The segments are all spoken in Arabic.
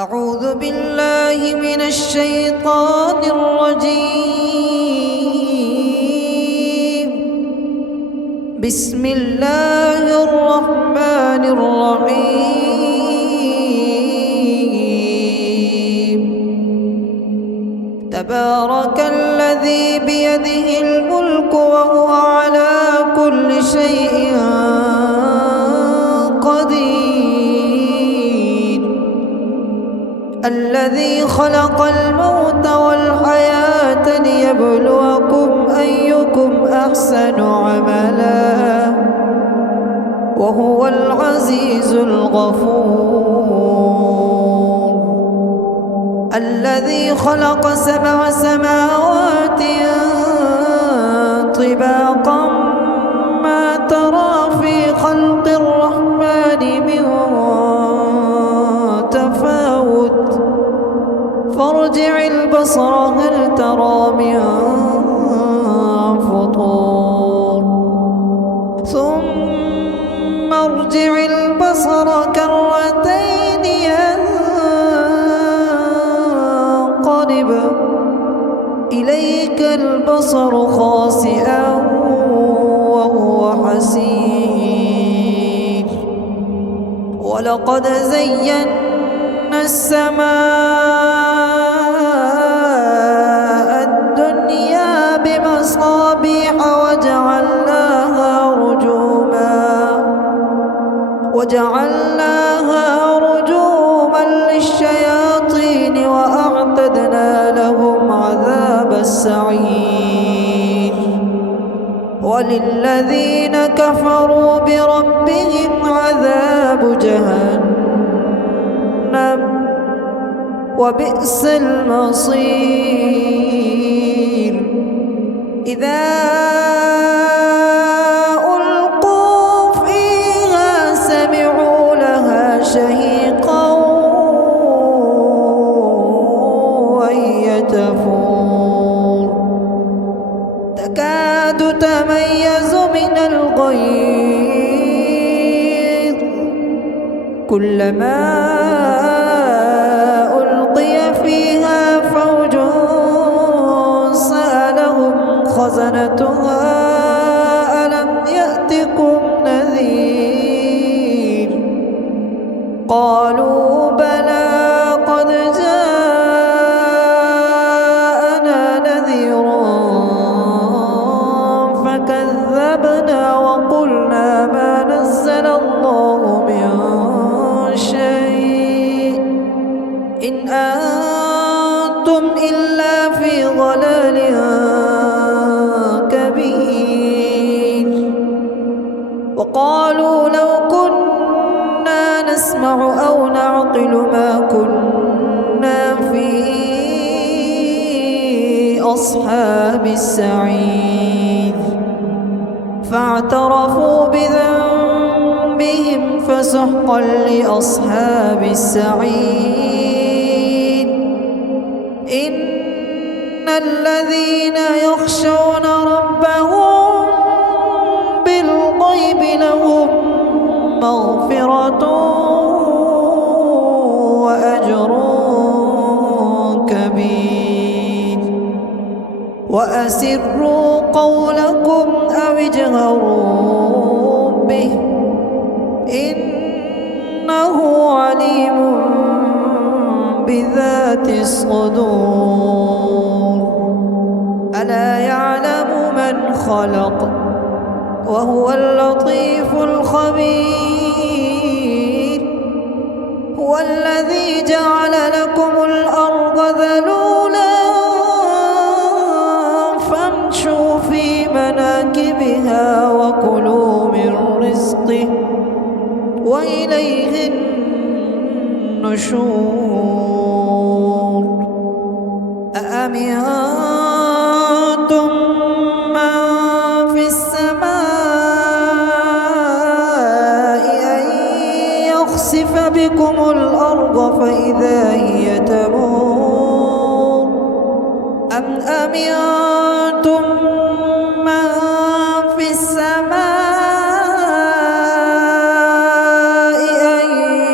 أعوذ بالله من الشيطان الرجيم. بسم الله الرحمن الرحيم. تبارك الذي بيده الملك وهو على كل شيء قدير. الذي خلق الموت والحياة ليبلوكم أيكم أحسن عملا وهو العزيز الغفور. الذي خلق 7 سماوات طباقا ما ترى في خلق الرحمن من تفاوت فارجع البصر هل ترى من فطور ثم ارجع البصر كرتين ينقلب إليك البصر خاسئا وهو حسير. ولقد زينا السماء الدنيا بمصابيح وجعلناها رجوما للشياطين وأعتدنا لهم عذاب السعير. وللذين كفروا بربهم عذاب جهنم وبئس المصير. إذا ألقوا فيها سمعوا لها شهيقا وهي تفور تكاد تميز من الغيظ كلما ألقي فيها فوج سألهم خزنتها ألم يأتكم نذير قالوا بلى قد جاءنا نذير فكذبنا وقلنا ما نزل الله من شيء إن أنتم إلا في ضلال كبير. وقالوا لو كنا نسمع أو نعقل ما كنا في أصحاب السعير فاعترفوا بذنبهم فسحقا لأصحاب السعير. إن الذين يخشون ربهم بالغيب لهم مغفرة وأجر كبير. وأسروا قولكم أو اجهروا به إنه عليم بذات الصدور. ألا يعلم من خلق وهو اللطيف الخبير. هو الذي جعل لكم الأرض ذلولا فامشوا في مناكبها وكلوا من رزقه وإليه النشور. أأمنتم من في السماء أن يخسف بكم الأرض فإذا هي تمور أم أمنتم من في السماء أن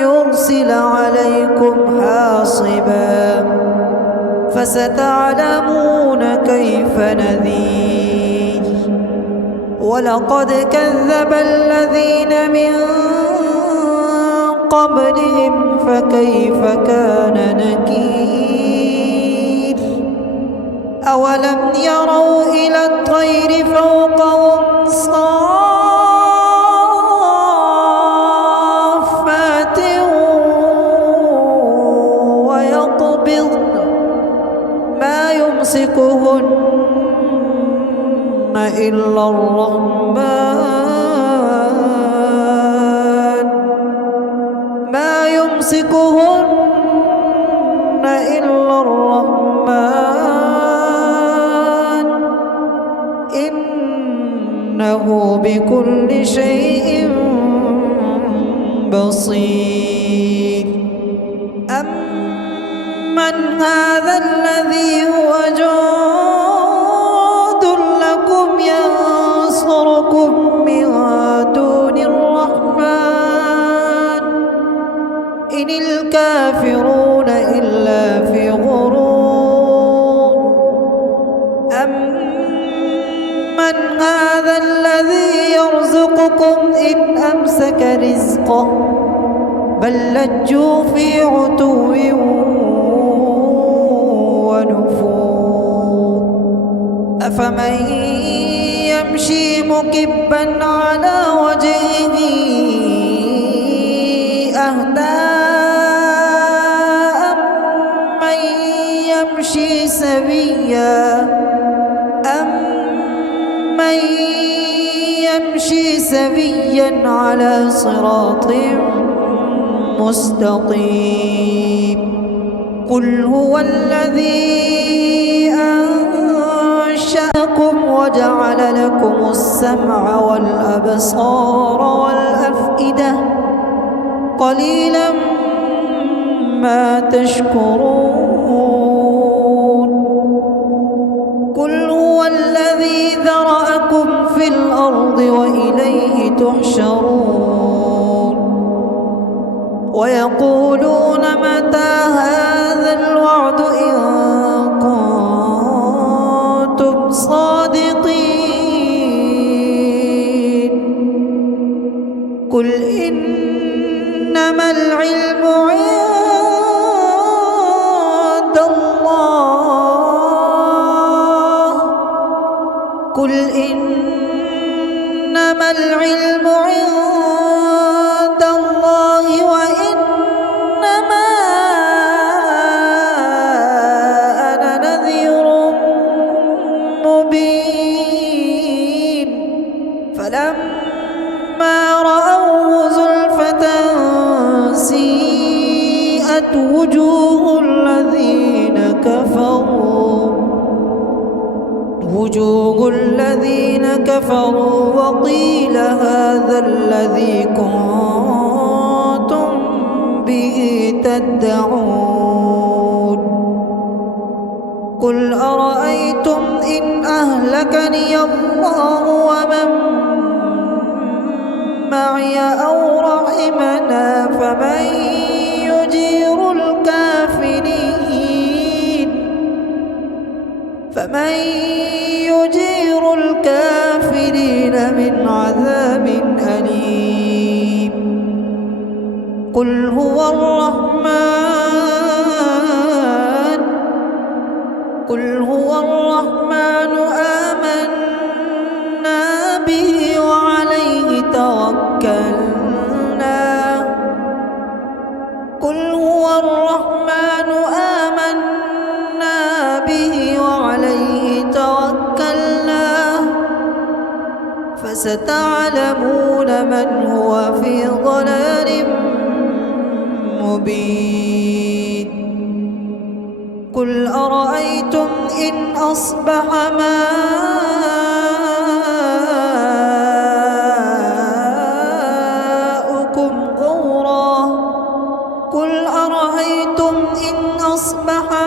يرسل عليكم حاصبا فستعلمون كيف نذير ولقد كذب الذين من قبلهم فكيف كان نكير أولم يروا إلى الطير فوقهم صافات ويقبضن ما يمسكهن إلا الرحمن ما يمسكهن إلا الرحمن إنه بكل شيء بصير أمن هذا الذي هو جند لكم ينصركم من دون الرحمن إن الكافرون إلا في غرور أمن هذا الذي يرزقكم إن أمسك رزقه بل لجوا في عتو ونفور أفمن يمشي مكبا على وجهه أهدى أمن يمشي سويا أمن يمشي سويا على صراط مستقيم قل هو الذي أنشأكم وجعل لكم السمع والأبصار والأفئدة قليلا ما تشكرون قل هو الذي ذرأكم في الأرض وإليه تحشرون ويقولون متى هذا الوعد إن كنتم صادقين قل إنما العلم عند الله قل إنما العلم عند الله وإنما أنا نذير مبين فلما رأوه زلفة سيئت وجوه الذين كفروا وقيل هذا الذي كنتم به تدعون قل أرأيتم إن أهلكني الله ومن معي أو رحمنا فمن يجير الكافرين من عذاب أليم قل هو الرحمن آمنا به وعليه توكلنا قل هو الرحمن آمنا به وعليه توكلنا فستعلمون من هو في ضلال مبين قل أرأيتم إن أصبح ماؤكم غورا قل أرأيتم إن أصبح